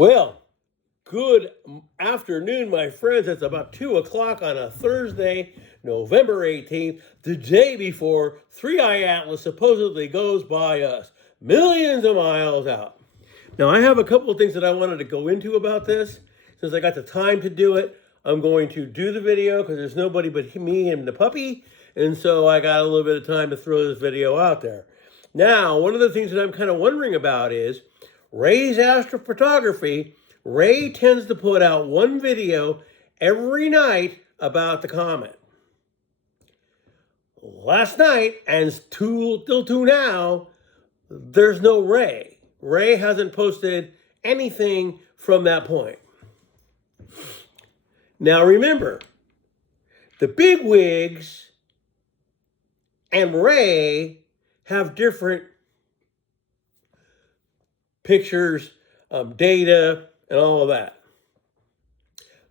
Well, good afternoon, my friends. It's about 2 o'clock on a Thursday, November 18th, the day before 3i Atlas supposedly goes by us, millions of miles out. Now, I have a couple of things that I wanted to go into about this. Since I got the time to do it, I'm going to do the video because there's nobody but me and the puppy. And so I got a little bit of time to throw this video out there. Now, one of the things that I'm kind of wondering about is Ray's Astrophotography. Ray tends to put out one video every night about the comet. Last night, and till now, there's no Ray. Ray hasn't posted anything from that point. Now remember, the bigwigs and Ray have different pictures, data, and all of that.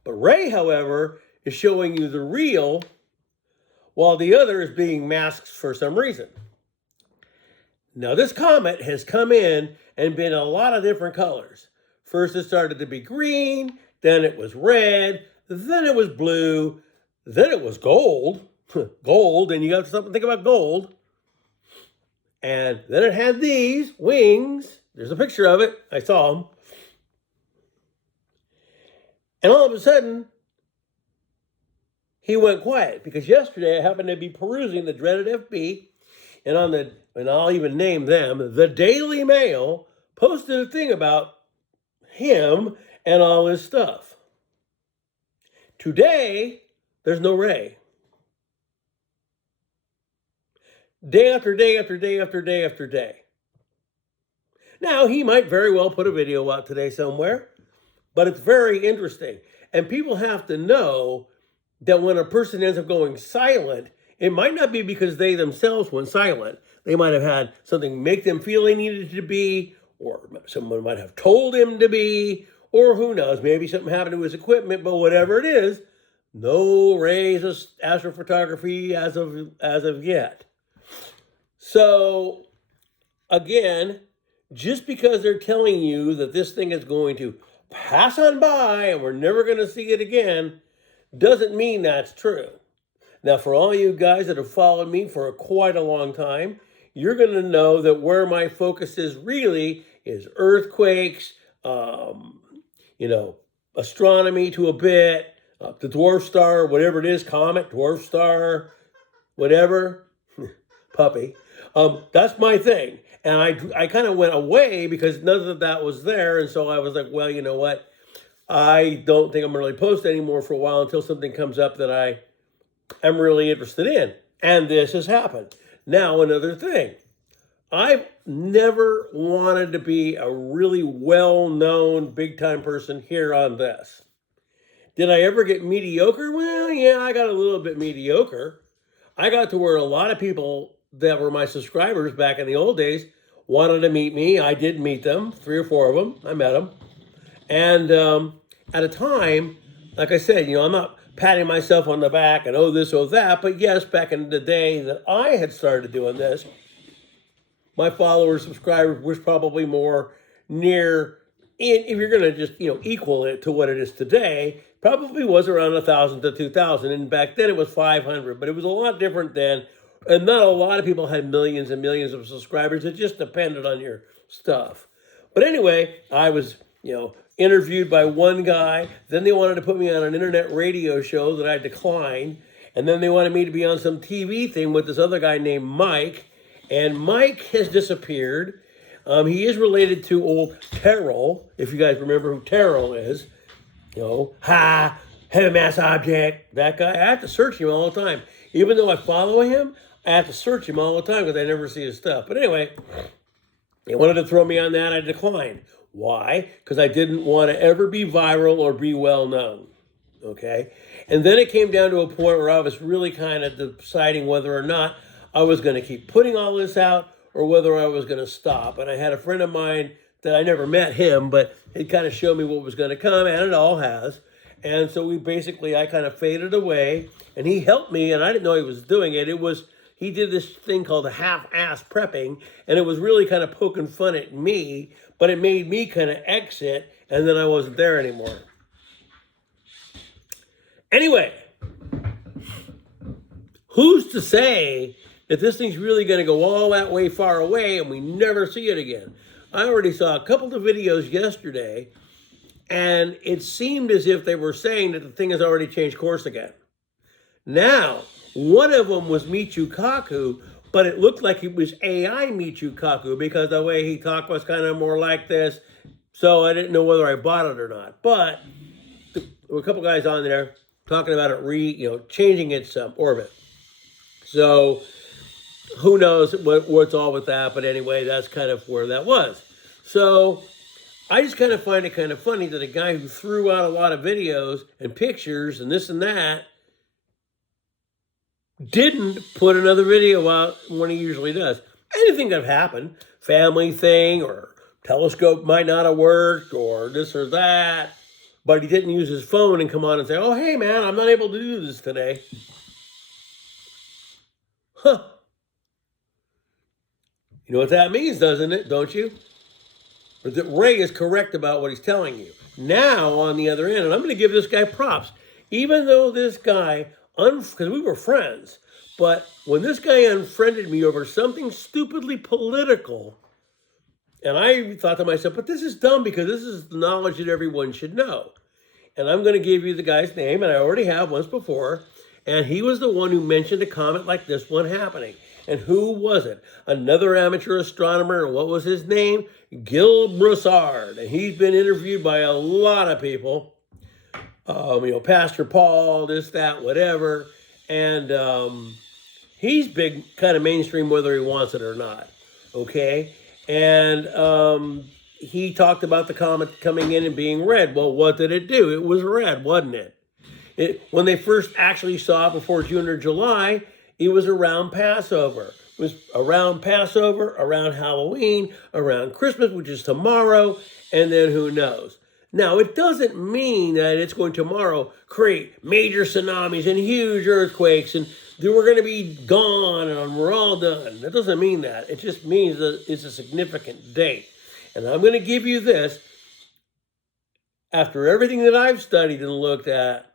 But Ray, however, is showing you the real, while the other is being masked for some reason. Now, this comet has come in and been a lot of different colors. First, it started to be green, then it was red, then it was blue, then it was gold. Gold, and you got something to think about gold. And then it had these wings. There's a picture of it. I saw them. And all of a sudden, he went quiet because yesterday I happened to be perusing the dreaded FB, and I'll even name them, the Daily Mail posted a thing about him and all his stuff. Today, there's no Ray. Day after day after day after day after day. Now, he might very well put a video out today somewhere, but it's very interesting. And people have to know that when a person ends up going silent, it might not be because they themselves went silent. They might have had something make them feel they needed to be, or someone might have told him to be, or who knows, maybe something happened to his equipment, but whatever it is, no Ray's astrophotography as of yet. So, again, just because they're telling you that this thing is going to pass on by and we're never going to see it again, doesn't mean that's true. Now, for all you guys that have followed me for quite a long time, you're going to know that where my focus is really is earthquakes, astronomy to a bit, the dwarf star, whatever it is, comet, dwarf star, whatever, puppy. That's my thing. And I kind of went away because none of that was there. And so I was like, well, you know what? I don't think I'm going to really post anymore for a while until something comes up that I am really interested in. And this has happened. Now, another thing. I've never wanted to be a really well-known, big-time person here on this. Did I ever get mediocre? Well, yeah, I got a little bit mediocre. I got to where a lot of people that were my subscribers back in the old days wanted to meet me. I did meet them, 3 or 4 of them. I met them. And at a time, like I said, I'm not patting myself on the back and oh this, oh that, but yes, back in the day that I had started doing this, my followers, subscribers was probably more near, if you're going to just, equal it to what it is today, probably was around 1,000 to 2,000. And back then it was 500, but it was a lot different then. And not a lot of people had millions and millions of subscribers. It just depended on your stuff. But anyway, I was, interviewed by one guy. Then they wanted to put me on an internet radio show that I declined. And then they wanted me to be on some TV thing with this other guy named Mike. And Mike has disappeared. He is related to old Terrell, if you guys remember who Terrell is. Heavy mass object, that guy. I have to search him all the time. Even though I follow him, I have to search him all the time because I never see his stuff. But anyway, they wanted to throw me on that. I declined. Why? Because I didn't want to ever be viral or be well known. Okay? And then it came down to a point where I was really kind of deciding whether or not I was going to keep putting all this out or whether I was going to stop. And I had a friend of mine that I never met him, but he kind of showed me what was going to come, and it all has. And so I kind of faded away, and he helped me, and I didn't know he was doing it. He did this thing called a half-ass prepping, and it was really kind of poking fun at me, but it made me kind of exit and then I wasn't there anymore. Anyway, who's to say that this thing's really going to go all that way far away and we never see it again? I already saw a couple of videos yesterday, and it seemed as if they were saying that the thing has already changed course again. Now, one of them was Michio Kaku, but it looked like it was AI Michio Kaku because the way he talked was kind of more like this. So I didn't know whether I bought it or not. But there were a couple guys on there talking about it changing its orbit. So who knows what's all with that. But anyway, that's kind of where that was. So I just kind of find it kind of funny that a guy who threw out a lot of videos and pictures and this and that didn't put another video out when he usually does. Anything could have happened. Family thing, or telescope might not have worked, or this or that. But he didn't use his phone and come on and say, oh, hey, man, I'm not able to do this today. Huh. You know what that means, doesn't it? Don't you? But that Ray is correct about what he's telling you. Now, on the other end, and I'm going to give this guy props. Even though this guy, because we were friends, but when this guy unfriended me over something stupidly political, and I thought to myself, but this is dumb because this is the knowledge that everyone should know. And I'm going to give you the guy's name, and I already have once before, and he was the one who mentioned a comet like this one happening. And who was it? Another amateur astronomer, and what was his name? Gil Broussard. And he's been interviewed by a lot of people. Pastor Paul, this, that, whatever. And he's big, kind of mainstream whether he wants it or not. Okay? And he talked about the comet coming in and being red. Well, what did it do? It was red, wasn't it? When they first actually saw it before June or July, it was around Passover. It was around Passover, around Halloween, around Christmas, which is tomorrow, and then who knows. Now, it doesn't mean that it's going tomorrow create major tsunamis and huge earthquakes and that we're going to be gone and we're all done. That doesn't mean that. It just means that it's a significant date. And I'm going to give you this. After everything that I've studied and looked at,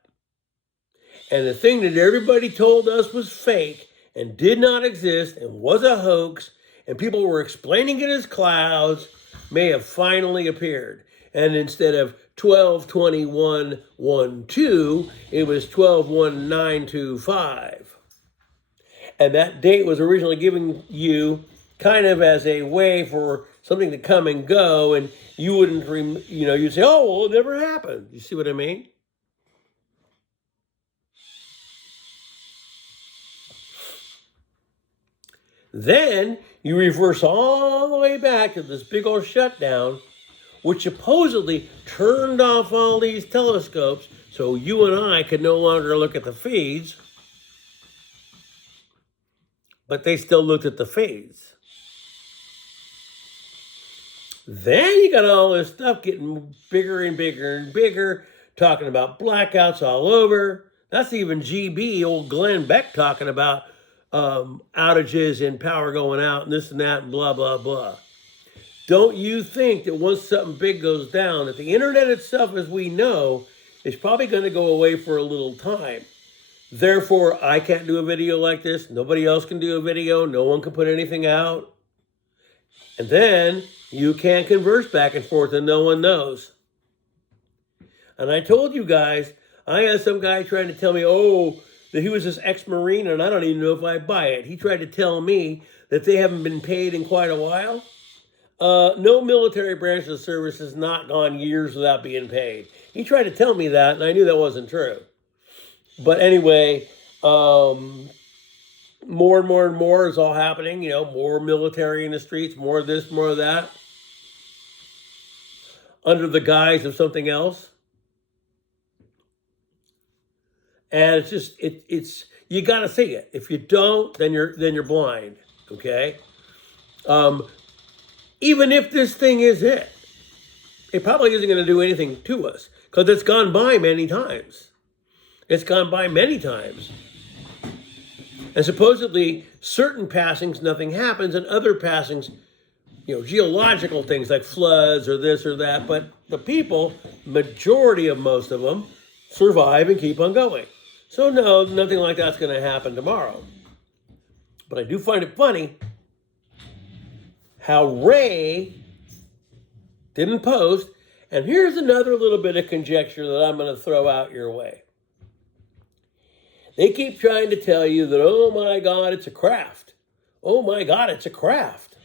and the thing that everybody told us was fake and did not exist and was a hoax, and people were explaining it as clouds, may have finally appeared. And instead of 12/21/12, it was 12/1925. And that date was originally given you kind of as a way for something to come and go, and you wouldn't, you'd say, oh, well, it never happened. You see what I mean? Then you reverse all the way back to this big old shutdown, which supposedly turned off all these telescopes so you and I could no longer look at the feeds, but they still looked at the feeds. Then you got all this stuff getting bigger and bigger and bigger, talking about blackouts all over. That's even GB, old Glenn Beck, talking about outages and power going out and this and that and blah, blah, blah. Don't you think that once something big goes down, that the internet itself, as we know, is probably going to go away for a little time? Therefore, I can't do a video like this. Nobody else can do a video. No one can put anything out. And then you can't converse back and forth and no one knows. And I told you guys, I had some guy trying to tell me, that he was this ex-Marine, and I don't even know if I buy it. He tried to tell me that they haven't been paid in quite a while. No military branch of the service has not gone years without being paid. He tried to tell me that, and I knew that wasn't true. But anyway, more and more and more is all happening. More military in the streets, more of this, more of that, under the guise of something else. And it's just, it's you got to see it. If you don't, then you're blind, okay? Even if this thing is it probably isn't going to do anything to us because it's gone by many times. It's gone by many times. And supposedly, certain passings, nothing happens, and other passings, geological things like floods or this or that. But the people, majority of most of them, survive and keep on going. So no, nothing like that's going to happen tomorrow. But I do find it funny how Ray didn't post. And here's another little bit of conjecture that I'm going to throw out your way. They keep trying to tell you that, oh my God, it's a craft. Oh my God, it's a craft.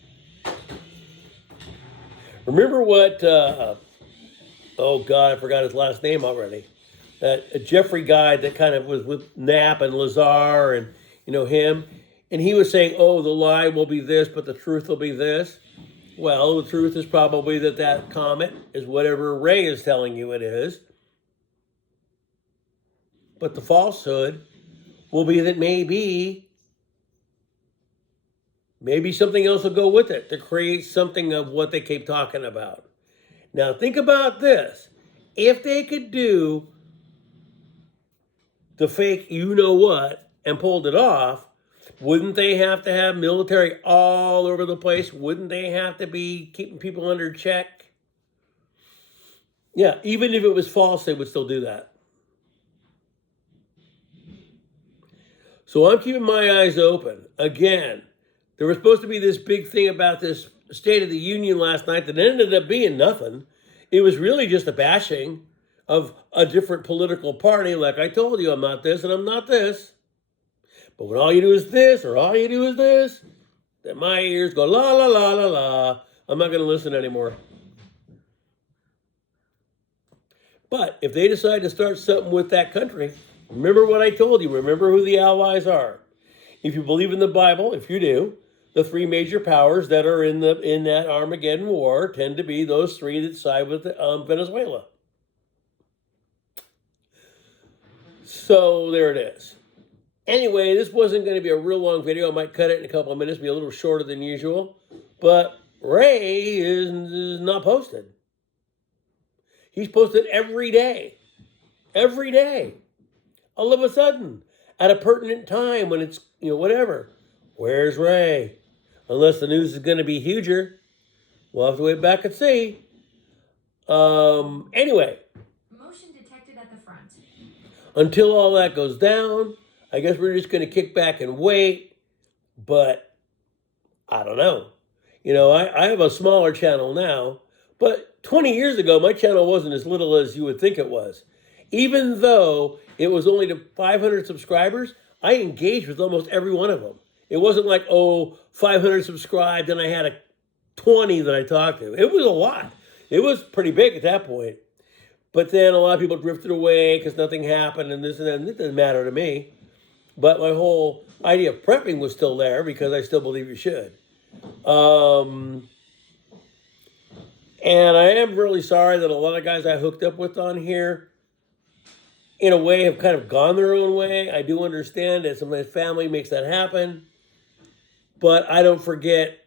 Remember what, oh God, I forgot his last name already. That Jeffrey guy that kind of was with Knapp and Lazar and, him. And he was saying, oh, the lie will be this, but the truth will be this. Well, the truth is probably that comet is whatever Ray is telling you it is. But the falsehood will be that maybe something else will go with it to create something of what they keep talking about. Now, think about this. If they could do the fake you-know-what and pulled it off, wouldn't they have to have military all over the place? Wouldn't they have to be keeping people under check? Yeah, even if it was false, they would still do that. So I'm keeping my eyes open. Again, there was supposed to be this big thing about this State of the Union last night that ended up being nothing. It was really just a bashing of a different political party. Like I told you, I'm not this and I'm not this. But when all you do is this or all you do is this, then my ears go la, la, la, la, la. I'm not going to listen anymore. But if they decide to start something with that country, remember what I told you. Remember who the allies are. If you believe in the Bible, if you do, the three major powers that are in that Armageddon war tend to be those three that side with Venezuela. So there it is. Anyway, this wasn't going to be a real long video. I might cut it in a couple of minutes, be a little shorter than usual. But Ray is not posted. He's posted every day. Every day. All of a sudden, at a pertinent time when it's, whatever. Where's Ray? Unless the news is going to be huger. We'll have to wait back and see. Anyway. Motion detected at the front. Until all that goes down, I guess we're just going to kick back and wait. But I don't know. I have a smaller channel now. But 20 years ago, my channel wasn't as little as you would think it was. Even though it was only to 500 subscribers, I engaged with almost every one of them. It wasn't like, 500 subscribed and I had 20 that I talked to. It was a lot. It was pretty big at that point. But then a lot of people drifted away because nothing happened and this and that. And it didn't matter to me. But my whole idea of prepping was still there because I still believe you should. And I am really sorry that a lot of guys I hooked up with on here, in a way, have kind of gone their own way. I do understand that sometimes family makes that happen. But I don't forget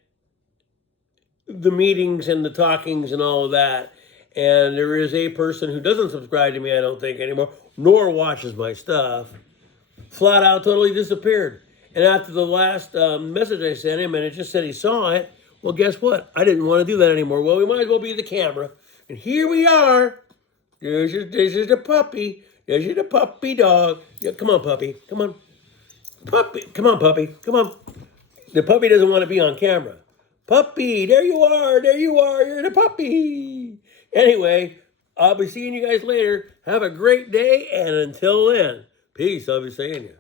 the meetings and the talkings and all of that. And there is a person who doesn't subscribe to me, I don't think, anymore, nor watches my stuff, flat out totally disappeared. And after the last message I sent him, and it just said he saw it, well, guess what? I didn't want to do that anymore. Well, we might as well be the camera. And here we are. There's the puppy. There's the puppy dog. Yeah, come on, puppy. Come on. Puppy. Come on, puppy. Come on. The puppy doesn't want to be on camera. Puppy, there you are. There you are. You're the puppy. Anyway, I'll be seeing you guys later. Have a great day. And until then, peace. I'll be seeing you.